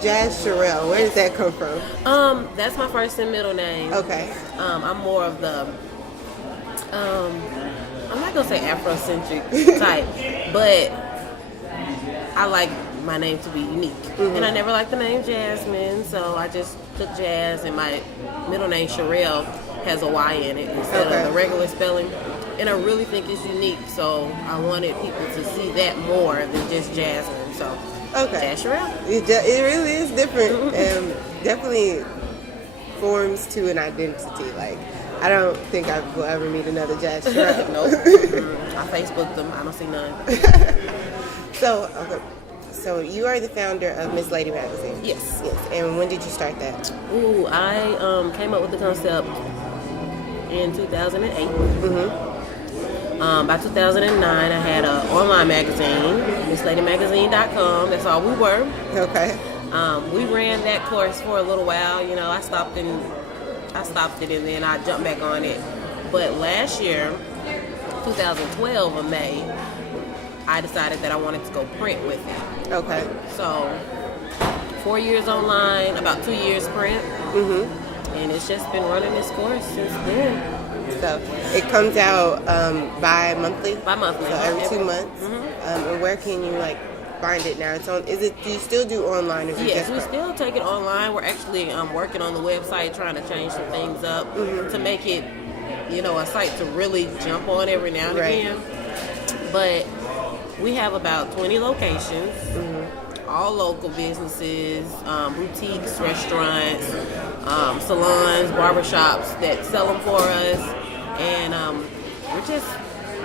JasShryl, where does that come from? That's my first and middle name. Okay. I'm more of the I'm not gonna say Afrocentric type, but I like my name to be unique. And I never liked the name Jasmine, so I just took Jazz, and my middle name Shryl has a Y in it instead of the regular spelling. And I really think it's unique, so I wanted people to see that more than just Jasmine. So JasShryl. It really is different, and definitely forms to an identity. Like, I don't think I will ever meet another JasShryl. Nope. I Facebooked them. I don't see none. So you are the founder of Miss Lady Magazine. Yes. Yes. And when did you start that? Ooh, I came up with the concept in 2008. By 2009, I had an online magazine, MissLadyMagazine.com. That's all we were. Okay. We ran that course for a little while. You know, I stopped it, and then I jumped back on it. But last year, 2012 in May, I decided that I wanted to go print with it. Okay. So 4 years online, about 2 years print. And it's just been running its course since then. So it comes out bi-monthly? Bi-monthly. So every 2 months? And where can you find it now? Do you still do online? Yes, we still take it online. We're actually working on the website, trying to change some things up to make it, a site to really jump on every now and again. But we have about 20 locations, all local businesses, boutiques, restaurants, salons, barbershops that sell them for us. And we're just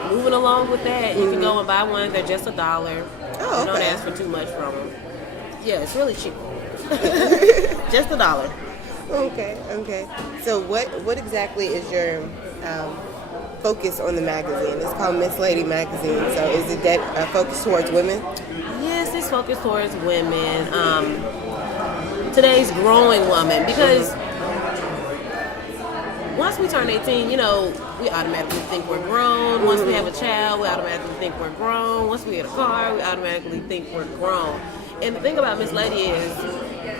moving along with that. You can go and buy one. They're just $1. Oh, you don't ask for too much from them. Yeah, it's really cheap. Just $1. Okay. So what exactly is your focus on the magazine? It's called Miss Lady Magazine. So is it focused towards women? Yes, it's focused towards women. Today's growing woman, because once we turn 18, we automatically think we're grown. Once we have a child, we automatically think we're grown. Once we get a car, we automatically think we're grown. And the thing about Miss Lady is,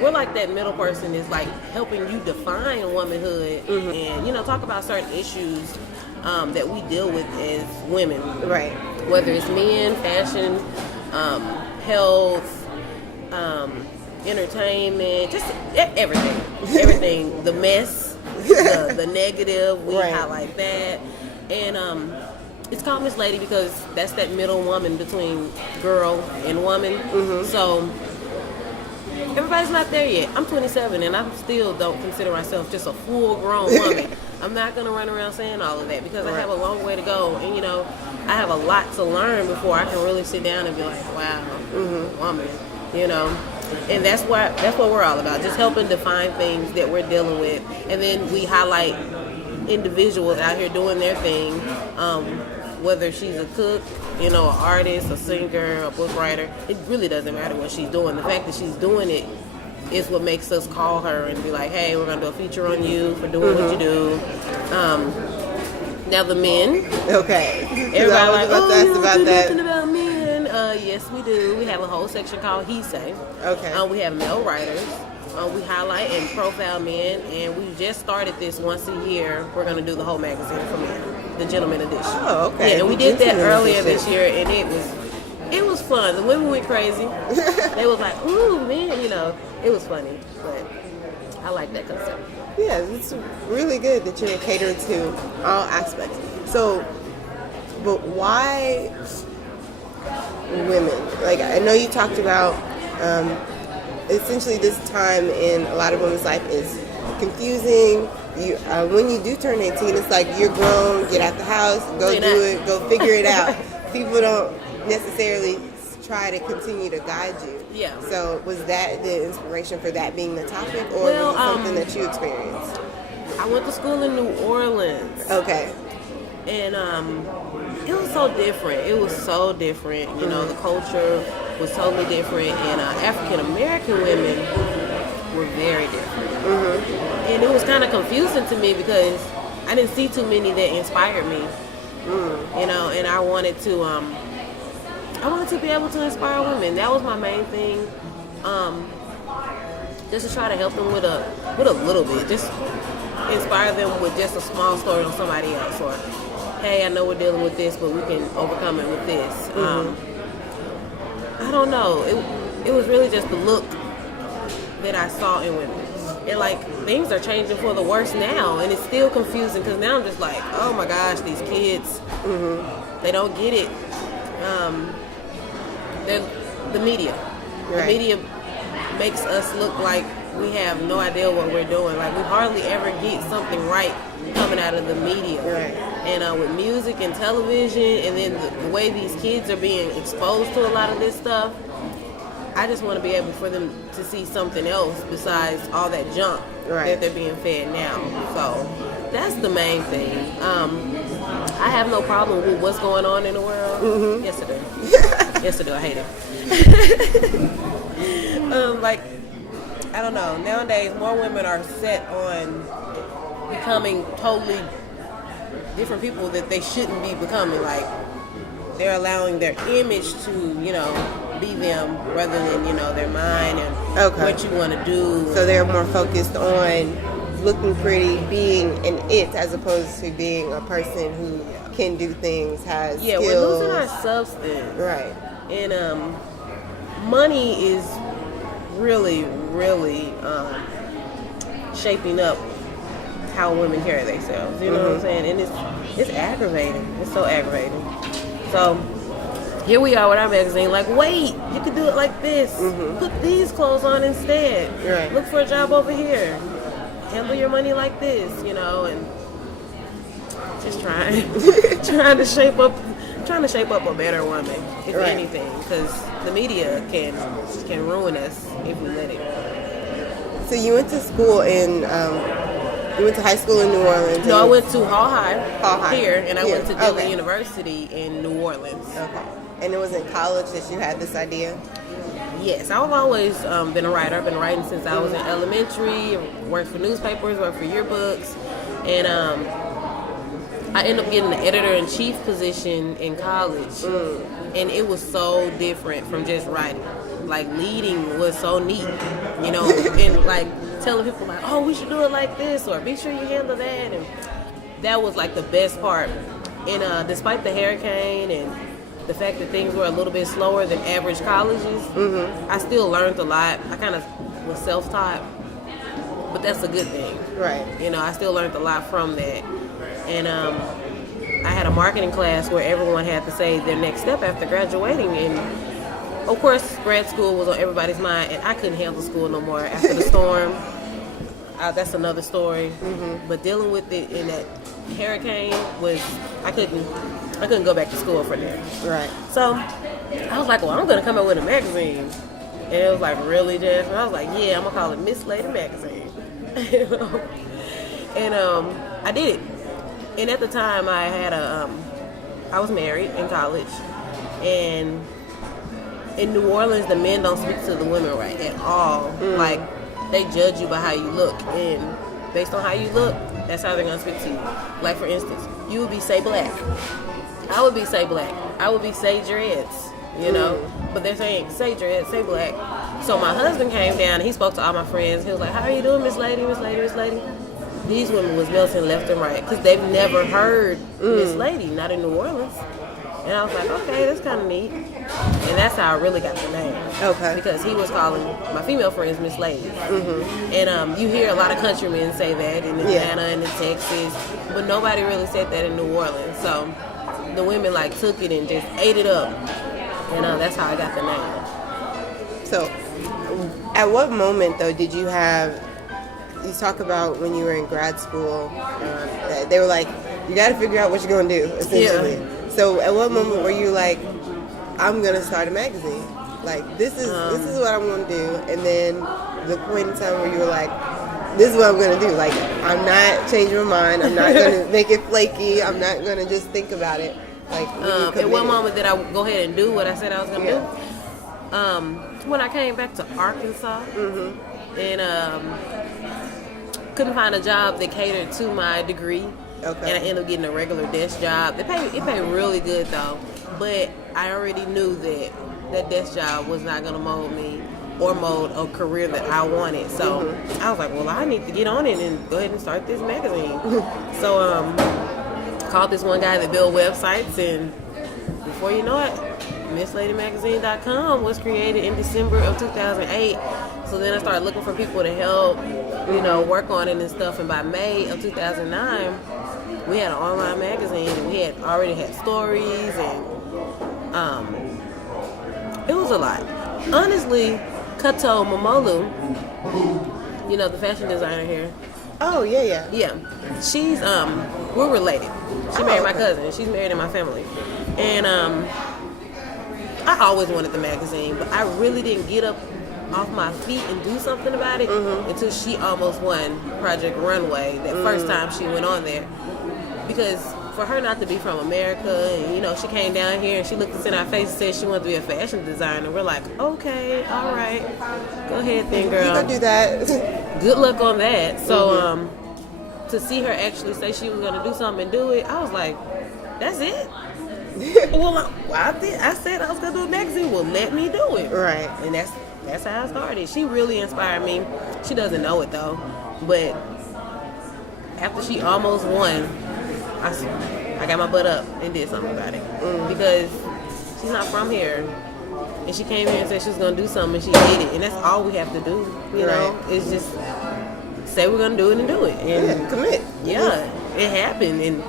we're like that middle person, is like helping you define womanhood and, talk about certain issues that we deal with as women. Right. Whether it's men, fashion, health, entertainment, just everything. Everything. The mess, the negative, we highlight that. And it's called Miss Lady because that's that middle woman between girl and woman. So everybody's not there yet. I'm 27 and I still don't consider myself just a full-grown woman. I'm not going to run around saying all of that because I have a long way to go. And, I have a lot to learn before I can really sit down and be like, wow, woman, And that's what we're all about, just helping define things that we're dealing with. And then we highlight individuals out here doing their thing, whether she's a cook, an artist, a singer, a book writer. It really doesn't matter what she's doing. The fact that she's doing it is what makes us call her and be like, hey, we're going to do a feature on you for doing what you do. Now the men. Okay. Everybody like, do nothing about men. Yes, we do. We have a whole section called He Say. Okay. We have male writers. We highlight and profile men, and we just started this once a year. We're going to do the whole magazine for men, the gentleman edition. Oh, okay. Yeah, and we did that earlier this year, and it was fun. The women went crazy. They was like, ooh, man, it was funny. But I like that concept. Yeah, it's really good that you're catering to all aspects. So, but why women? Like, I know you talked about essentially this time in a lot of women's life is confusing. You when you do turn 18, it's like you're grown, get out the house, go do it, go figure it out. People don't necessarily try to continue to guide you. Yeah. So was that the inspiration for that being the topic, or was it something that you experienced? I went to school in New Orleans. Okay. And it was so different. It was so different. The culture was totally different. And African American women were very different. And it was kind of confusing to me because I didn't see too many that inspired me. And I wanted to be able to inspire women. That was my main thing. just to try to help them with a little bit, just inspire them with just a small story on somebody else, or hey, I know we're dealing with this, but we can overcome it with this. I don't know. It was really just the look that I saw in women. And like, things are changing for the worse now, and it's still confusing because now I'm just like, oh my gosh, these kids, they don't get it. The media. Right. The media makes us look like we have no idea what we're doing. Like, we hardly ever get something right coming out of the media. Right. And with music and television, and then the way these kids are being exposed to a lot of this stuff, I just want to be able for them to see something else besides all that junk that they're being fed now. So that's the main thing. I have no problem with what's going on in the world. Yes, I do. Yes, I do. I hate it. Like, I don't know. Nowadays, more women are set on becoming totally different people that they shouldn't be becoming. Like, they're allowing their image to, be them rather than, their mind and what you want to do. So they're more focused on looking pretty, being an it, as opposed to being a person who can do things, has skills. We're losing our substance. Right. And money is really, really shaping up how women carry themselves. You know what I'm saying? And it's aggravating. It's so aggravating. So here we are with our magazine, like, wait, you could do it like this. Put these clothes on instead. Right. Look for a job over here. Handle your money like this, and just trying to shape up a better woman, if anything, because the media can ruin us if we let it. So you went to school in you went to high school in New Orleans? No, I went to Hall High here, and I went to Dillon Okay. University in New Orleans. Okay. And it was in college that you had this idea? Yes, I've always been a writer. I've been writing since I was in elementary. Worked for newspapers, worked for yearbooks, and I ended up getting the editor-in-chief position in college, and it was so different from just writing. Like, leading was so neat, and like telling people like, oh, we should do it like this, or be sure you handle that, and that was like the best part. And despite the hurricane and the fact that things were a little bit slower than average colleges, I still learned a lot. I kind of was self-taught, but that's a good thing. Right. I still learned a lot from that. And I had a marketing class where everyone had to say their next step after graduating. And, of course, grad school was on everybody's mind, and I couldn't handle school no more after the storm. That's another story. But dealing with it in that hurricane was, I couldn't go back to school for that. Right. So I was like, well, I'm going to come up with a magazine. And it was like, really, Jess? And I was like, yeah, I'm going to call it Miss Lady Magazine. And I did it. And at the time, I was married in college. And in New Orleans, the men don't speak to the women right at all. Like, they judge you by how you look. And based on how you look, that's how they're going to speak to you. Like, for instance, you would be say black. I would be say black. I would be say dreads, But they're saying say dreads, say black. So my husband came down and he spoke to all my friends. He was like, how are you doing, Miss Lady, Miss Lady, Miss Lady? These women was melting left and right because they've never heard Miss Lady, not in New Orleans. And I was like, okay, that's kind of neat. And that's how I really got the name. Okay. Because he was calling my female friends Miss Lady. And you hear a lot of countrymen say that in Atlanta and in Texas, but nobody really said that in New Orleans. So the women like took it and just ate it up. And that's how I got the name. So at what moment, though, did you talk about when you were in grad school, that they were like, you got to figure out what you're going to do, essentially. Yeah. So at what moment were you like, I'm going to start a magazine? Like, this is what I'm going to do. And then the point in time where you were like, this is what I'm going to do. Like, I'm not changing my mind. I'm not going to make it flaky. I'm not going to just think about it. Like, at what moment did I go ahead and do what I said I was going to do? When I came back to Arkansas and couldn't find a job that catered to my degree. Okay. And I ended up getting a regular desk job. It paid really good though, but I already knew that desk job was not going to mold me. or mode of career that I wanted. So I was like, well, I need to get on it and go ahead and start this magazine. So called this one guy that built websites, and before you know it, MissLadyMagazine.com was created in December of 2008. So then I started looking for people to help, work on it and stuff. And by May of 2009, we had an online magazine, and we had already had stories, and it was a lot. Honestly, Kato Momolu, the fashion designer here. Oh, yeah. Yeah. She's, we're related. She married my cousin. She's married in my family. And I always wanted the magazine, but I really didn't get up off my feet and do something about it until she almost won Project Runway that first time she went on there. Because for her not to be from America, and she came down here and she looked us in our face and said she wanted to be a fashion designer. We're like, okay, all right, go ahead then, girl. You can do that. Good luck on that. So to see her actually say she was going to do something and do it, I was like, that's it? Well, I said I was going to do a magazine. Well, let me do it. Right. And that's how I started. She really inspired me. She doesn't know it though, but after she almost won, I got my butt up and did something about it because she's not from here, and she came here and said she was gonna do something, and she did it, and that's all we have to do. You know, it's just say we're gonna do it and do it, and commit. Yeah, it happened, and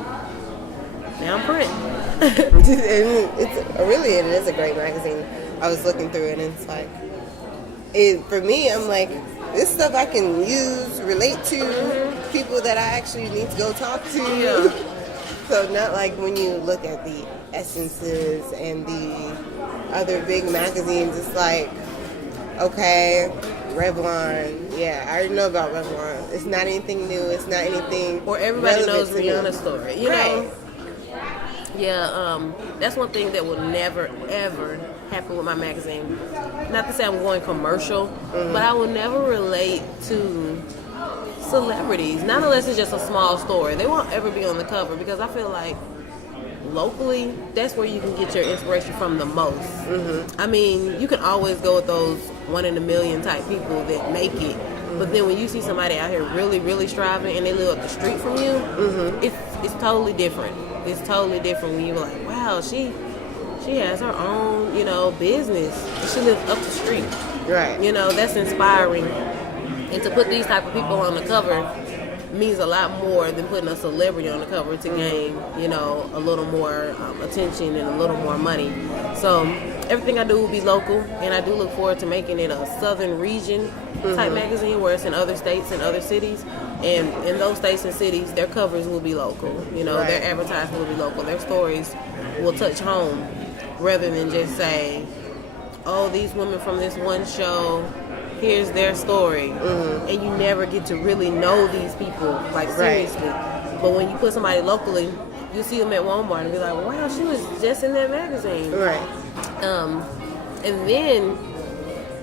now I'm print. And it is a great magazine. I was looking through it, and it's like, for me, I'm like, this stuff I can use, relate to people that I actually need to go talk to. Yeah. So not like when you look at the Essences and the other big magazines, it's like, okay, Revlon. Yeah, I already know about Revlon. It's not anything new. It's not anything. Or everybody knows Rihanna's story. You know? Yeah, that's one thing that will never, ever happen with my magazine. Not to say I'm going commercial, but I will never relate to celebrities. Not unless it's just a small story. They won't ever be on the cover because I feel like locally, that's where you can get your inspiration from the most. I mean, you can always go with those 1 in a million type people that make it. But then when you see somebody out here really, really striving and they live up the street from you, it's totally different. It's totally different when you're like, wow, she has her own, business. She lives up the street. Right. That's inspiring. And to put these type of people on the cover means a lot more than putting a celebrity on the cover to gain, a little more attention and a little more money. So everything I do will be local, and I do look forward to making it a southern region type magazine where it's in other states and other cities. And in those states and cities, their covers will be local. Their advertising will be local. Their stories will touch home rather than just say, oh, these women from this one show, here's their story. And you never get to really know these people, like seriously. But when you put somebody locally, you see them at Walmart and be like, wow, she was just in that magazine. Right. And then,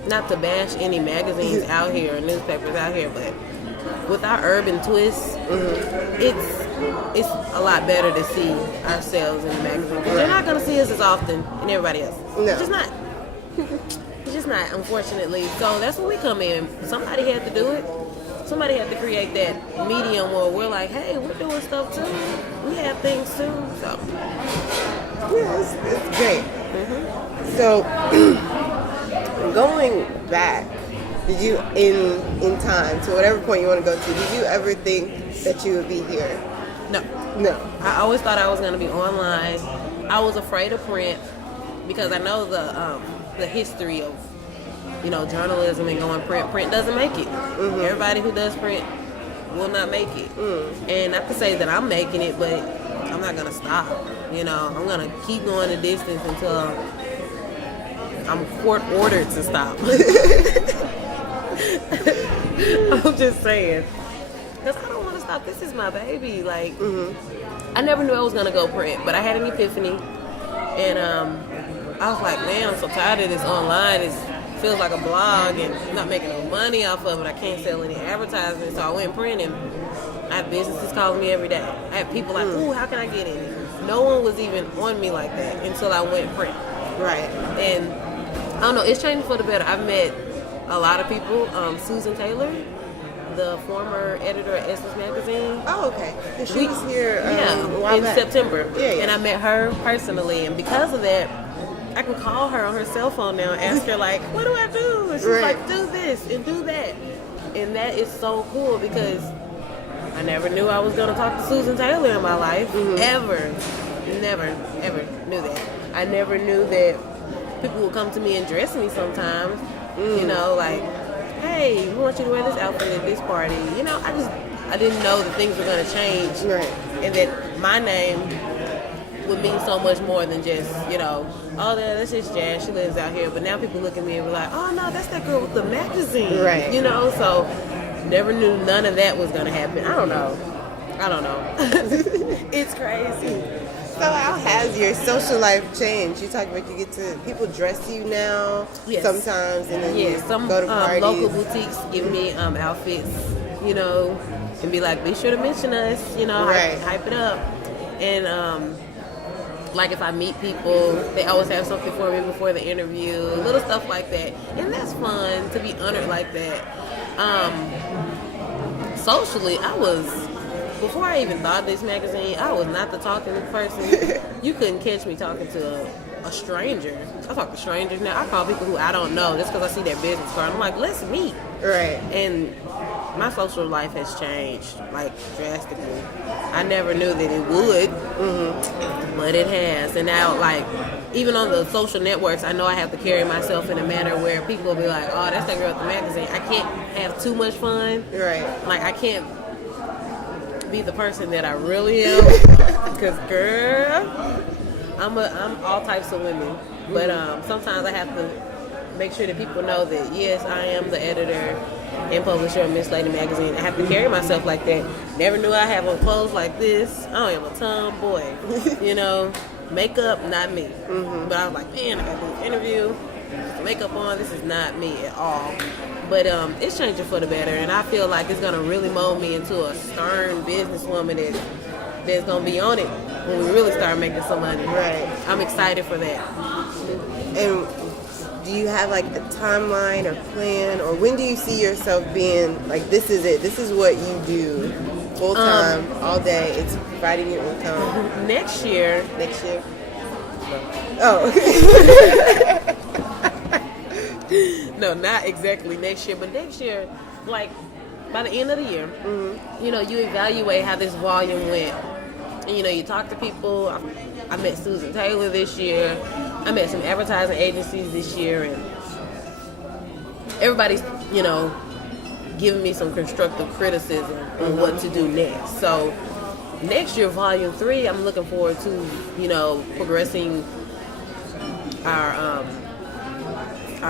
not to bash any magazines out here or newspapers out here, but with our urban twist, it's a lot better to see ourselves in the magazine. Because you're not going to see us as often in everybody else. No. It's just not. It's just not, unfortunately. So that's when we come in. Somebody had to do it. Somebody had to create that medium where we're like, hey, we're doing stuff too. We have things too. So yeah, it's great. So going back, did you in time to whatever point you want to go to, did you ever think that you would be here? No. I always thought I was going to be online. I was afraid of print because I know the history of journalism and going print. Print doesn't make it. Everybody who does print will not make it. And not to say that I'm making it, but I'm not going to stop. I'm going to keep going the distance until I'm court ordered to stop. I'm just saying. Because I don't want to stop. This is my baby. Like, I never knew I was going to go print, but I had an epiphany. And I was like, man, I'm so tired of this online. It feels like a blog and I'm not making no money off of it. I can't sell any advertisements. So I went print, and I have businesses calling me every day. I have people like, ooh, how can I get in it? No one was even on me like that until I went print. Right. And I don't know, it's changed for the better. I've met a lot of people. Susan Taylor, the former editor at Essence Magazine. Oh, okay. And she was here in September. Yeah. And I met her personally, and because of that, I can call her on her cell phone now and ask her, like, what do I do? And she's like, do this and do that. And that is so cool because I never knew I was going to talk to Susan Taylor in my life. Ever. Never, ever knew that. I never knew that people would come to me and dress me sometimes. You know, like, hey, we want you to wear this outfit at this party. You know, I didn't know that things were going to change. Right. And that my name would mean so much more than just, you know, oh, that's just Jazz. She lives out here. But now people look at me and be like, oh, no, that's that girl with the magazine. Right. You know, so never knew none of that was going to happen. I don't know. It's crazy. So how has your social life changed? You talk about you get to, people dress you now sometimes, and then you some go to parties. local boutiques give me outfits, you know, and be like, be sure to mention us, you know, hype it up. And like if I meet people, they always have something for me before the interview, little stuff like that. And that's fun to be honored like that. Socially, before I even thought this magazine, I was not the talking person. You couldn't catch me talking to a stranger. I talk to strangers now. I call people who I don't know just because I see their business card. I'm like, let's meet. Right. And my social life has changed, like, drastically. I never knew that it would, but it has. And now, like, even on the social networks, I know I have to carry myself in a manner where people will be like, oh, that's that girl at the magazine. I can't have too much fun. Right. Like, I can't be the person that I really am, because girl, I'm all types of women, but sometimes I have to make sure that people know that yes, I am the editor and publisher of Miss Lady Magazine. I have to carry myself like that. Never knew I have on clothes like this. I am a tomboy, you know, makeup not me. But I was like, man, I got this interview, makeup on, this is not me at all. But it's changing for the better, and I feel like it's going to really mold me into a stern businesswoman that's going to be on it when we really start making some money. Right. I'm excited for that. And do you have like a timeline or plan, or when do you see yourself being like, this is it, this is what you do full time, all day, it's providing your income? Next year? Oh, okay. No, not exactly next year, but next year, like by the end of the year, you know, you evaluate how this volume went. And, you know, you talk to people. I met Susan Taylor this year. I met some advertising agencies this year, and everybody's, you know, giving me some constructive criticism on what to do next. So next year, volume 3, I'm looking forward to, you know, progressing our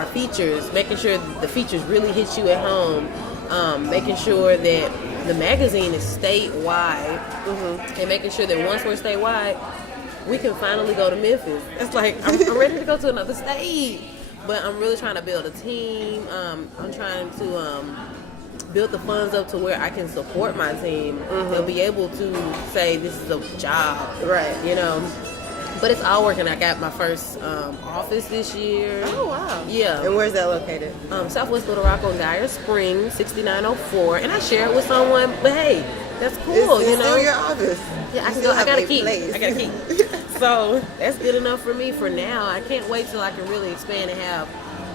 features, making sure the features really hit you at home, making sure that the magazine is statewide, and making sure that once we're statewide, we can finally go to Memphis. It's like, I'm ready to go to another state, but I'm really trying to build a team. I'm trying to build the funds up to where I can support my team and be able to say this is a job, right? You know. But it's all working. I got my first office this year. Oh, wow. Yeah. And where's that located? Southwest Little Rock on Dyer Springs, 6904. And I share it with someone, but hey, that's cool, it's you know. still your office. Yeah, I got a key. I got a key. So that's good enough for me for now. I can't wait till I can really expand and have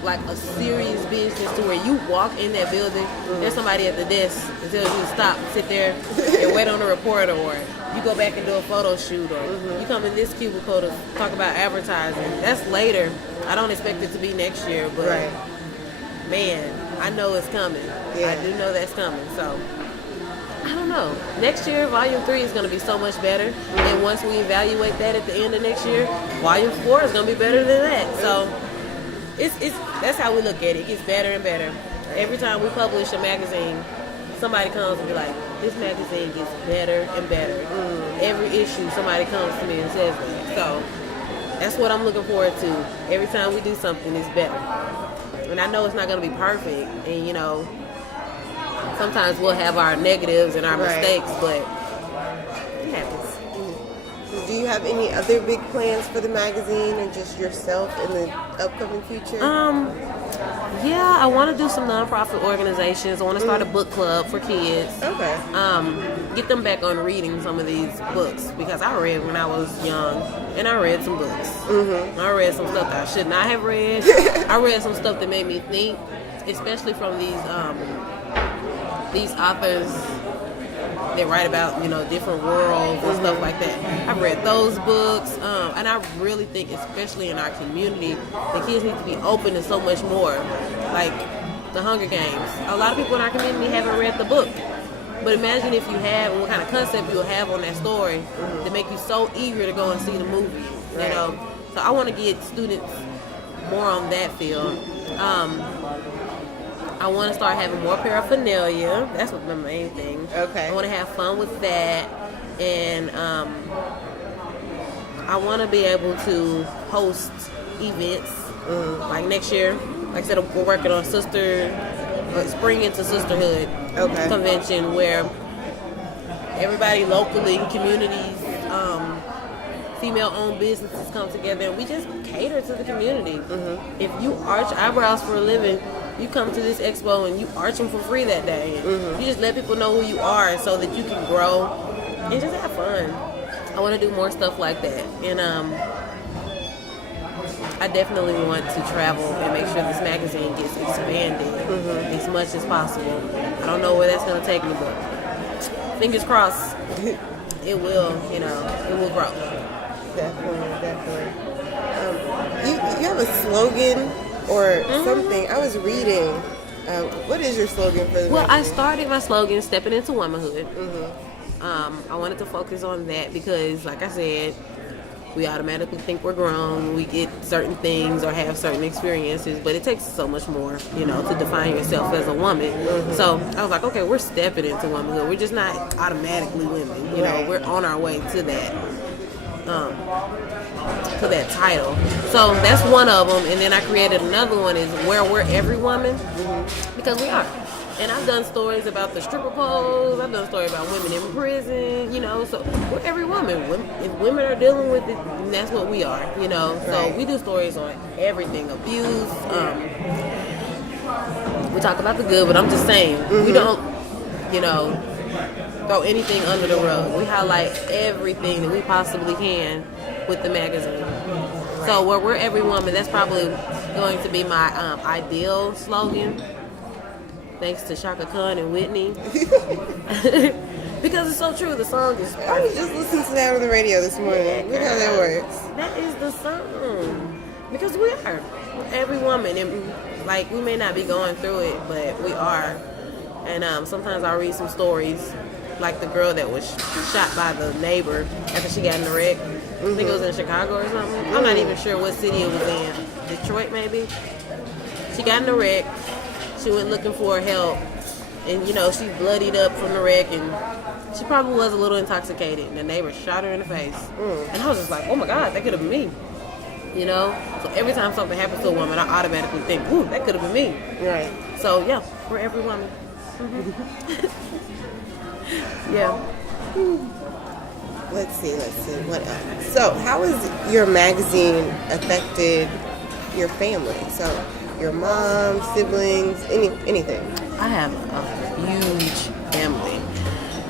like a serious business to where you walk in that building, there's somebody at the desk that tells you to stop, sit there, and wait on a reporter, or you go back and do a photo shoot, or you come in this cubicle to talk about advertising. That's later. I don't expect it to be next year, but man, I know it's coming. Yeah. I do know that's coming. So I don't know. Next year, Volume 3 is going to be so much better. And once we evaluate that at the end of next year, Volume 4 is going to be better than that. So it's that's how we look at it. It gets better and better. Every time we publish a magazine, somebody comes and be like, this magazine gets better and better. Every issue, somebody comes to me and says that. So that's what I'm looking forward to. Every time we do something, it's better. And I know it's not going to be perfect. And, you know, sometimes we'll have our negatives and our mistakes, but it happens. So do you have any other big plans for the magazine and just yourself in the upcoming future? Yeah, I want to do some nonprofit organizations. I want to start a book club for kids. Okay. Get them back on reading some of these books because I read when I was young, and I read some books. Mm-hmm. I read some stuff that I should not have read. I read some stuff that made me think, especially from these authors that write about, you know, different worlds and stuff like that. I've read those books, and I really think, especially in our community, the kids need to be open to so much more. Like the Hunger Games. A lot of people in our community haven't read the book. But imagine if you have, and what kind of concept you'll have on that story to make you so eager to go and see the movie. You know? So I want to get students more on that field. I want to start having more paraphernalia. That's what my main thing. Okay. I want to have fun with that, and I want to be able to host events like next year. Like I said, we're working on Spring into Sisterhood convention where everybody locally, communities, female-owned businesses come together, and we just cater to the community. If you arch eyebrows for a living, you come to this expo and you arch them for free that day. You just let people know who you are so that you can grow and just have fun. I want to do more stuff like that. And I definitely want to travel and make sure this magazine gets expanded as much as possible. I don't know where that's going to take me, but fingers crossed, it will, you know, it will grow. Definitely. You have a slogan or something. I was reading. What is your slogan for the Well, magazine? I started my slogan, Stepping Into Womanhood. I wanted to focus on that because, like I said, we automatically think we're grown. We get certain things or have certain experiences, but it takes so much more, you know, to define yourself as a woman. So I was like, okay, we're stepping into womanhood. We're just not automatically women. You know, we're on our way to that. To that title. So that's one of them, and then I created another one is Where We're Every Woman, because we are. And I've done stories about the stripper poles, I've done stories about women in prison, you know, so we're every woman. If women are dealing with it, then that's what we are, you know. So we do stories on everything, abuse, we talk about the good, but I'm just saying, we don't, you know, throw anything under the rug. We highlight everything that we possibly can with the magazine. So Where We're Every Woman, that's probably going to be my ideal slogan. Thanks to Shaka Khan and Whitney. Because it's so true. The song is perfect. I was just listening to that on the radio this morning. Look how that works. That is the song. Because we are. Every woman. And like, we may not be going through it, but we are. And sometimes I'll read some stories, like the girl that was shot by the neighbor after she got in the wreck. I think it was in Chicago or something. I'm not even sure what city it was in. Detroit, maybe. She got in the wreck. She went looking for help. And, you know, she bloodied up from the wreck. And she probably was a little intoxicated. And the neighbor shot her in the face. And I was just like, oh, my God, that could have been me. You know? So every time something happens to a woman, I automatically think, ooh, that could have been me. Right. So, yeah, we're every woman. Yeah. Let's see, what else? So, how has your magazine affected your family? So, your mom, siblings, anything? I have a huge family.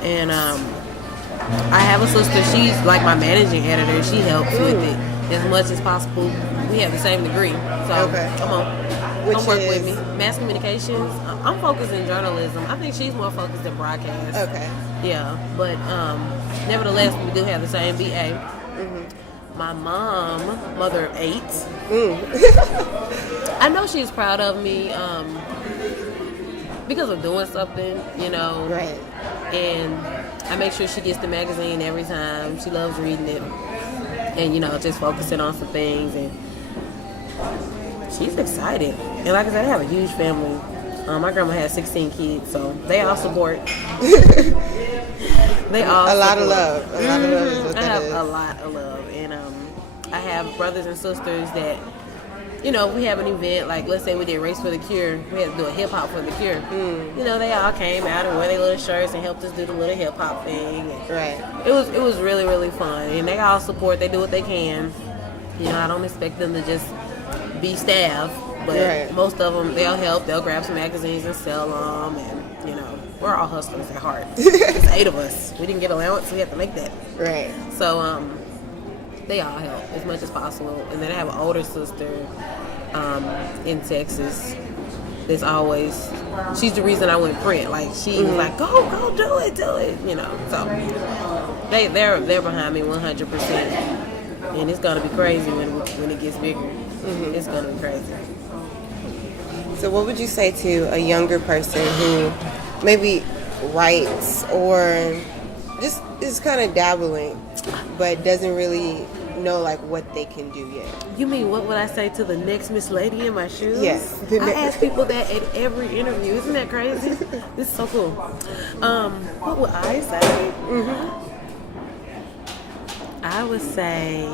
And I have a sister, she's like my managing editor. She helps with it as much as possible. We have the same degree. So, come on. Come work with me. Mass communications. I'm focused in journalism. I think she's more focused in broadcast. Okay. Yeah, but nevertheless, we do have the same BA. My mom, mother of 8. I know she's proud of me because of doing something, you know. Right. And I make sure she gets the magazine every time. She loves reading it. And, you know, just focusing on some things. And she's excited. And like I said, I have a huge family. My grandma has 16 kids, so they all support. They all a lot support. of love. A lot of love is what I that have is. a lot of love. And I have brothers and sisters that, you know, if we have an event, like let's say we did Race for the Cure, we had to do a hip hop for the Cure. You know, they all came out and wore their little shirts and helped us do the little hip hop thing. And Right. It was really, really fun. And they all support, they do what they can. You know, I don't expect them to just be staff. but most of them, they'll help. They'll grab some magazines and sell them, and, you know, we're all hustlers at heart. It's 8 of us. We didn't get allowance, so we have to make that. Right. So, they all help as much as possible. And then I have an older sister in Texas. There's always, she's the reason I went print. Like, she was like, go do it, you know. So they're behind me 100%, and it's gonna be crazy when it gets bigger. It's gonna be crazy. So what would you say to a younger person who maybe writes or just is kind of dabbling, but doesn't really know like what they can do yet? You mean, what would I say to the next Miss Lady in my shoes? Yes. I ask people that at every interview. Isn't that crazy? This is so cool. What would I say? I would say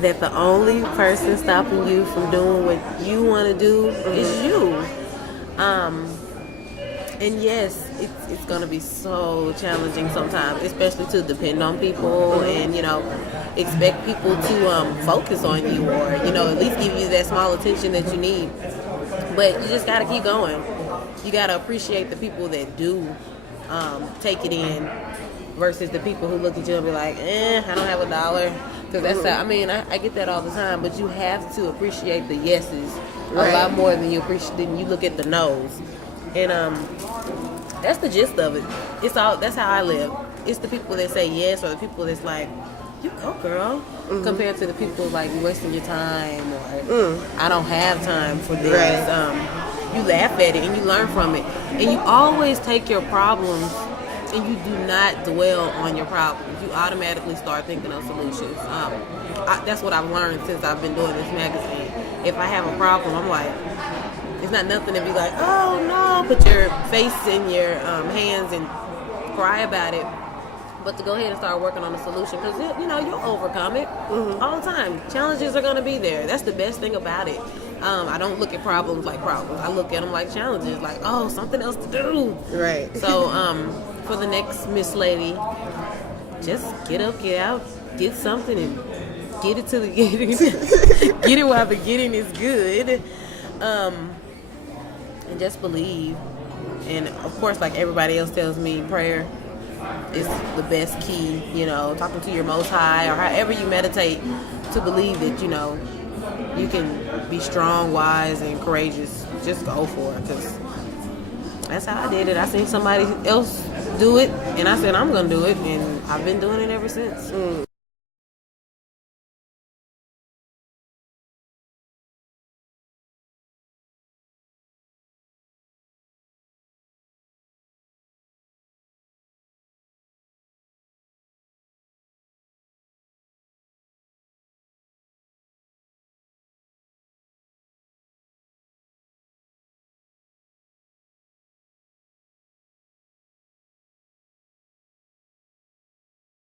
that the only person stopping you from doing what you want to do is you. And yes, it's going to be so challenging sometimes, especially to depend on people and, you know, expect people to focus on you or, you know, at least give you that small attention that you need. But you just got to keep going. You got to appreciate the people that do take it in versus the people who look at you and be like, I don't have $1. Because that's how, I mean, I get that all the time, but you have to appreciate the yeses a lot more than you look at the no's. And that's the gist of it. That's how I live. It's the people that say yes or the people that's like, you go, girl, compared to the people like, you're wasting your time or I don't have time for this. You laugh at it and you learn from it. And you always take your problems and you do not dwell on your problems. You automatically start thinking of solutions. That's what I've learned since I've been doing this magazine. If I have a problem, I'm like, it's not nothing to be like, oh no, put your face in your hands and cry about it. But to go ahead and start working on a solution, because you know you'll overcome it all the time. Challenges are going to be there. That's the best thing about it. I don't look at problems like problems. I look at them like challenges, like, oh, something else to do. Right. So for the next Miss Lady, just get up, get out, get something, and get it to the getting. Get it while the getting is good. And just believe. And of course, like everybody else tells me, prayer is the best key, you know, talking to your Most High or however you meditate to believe that, you know, you can be strong, wise, and courageous. Just go for it, because that's how I did it. I seen somebody else do it, and I said, I'm going to do it, and I've been doing it ever since.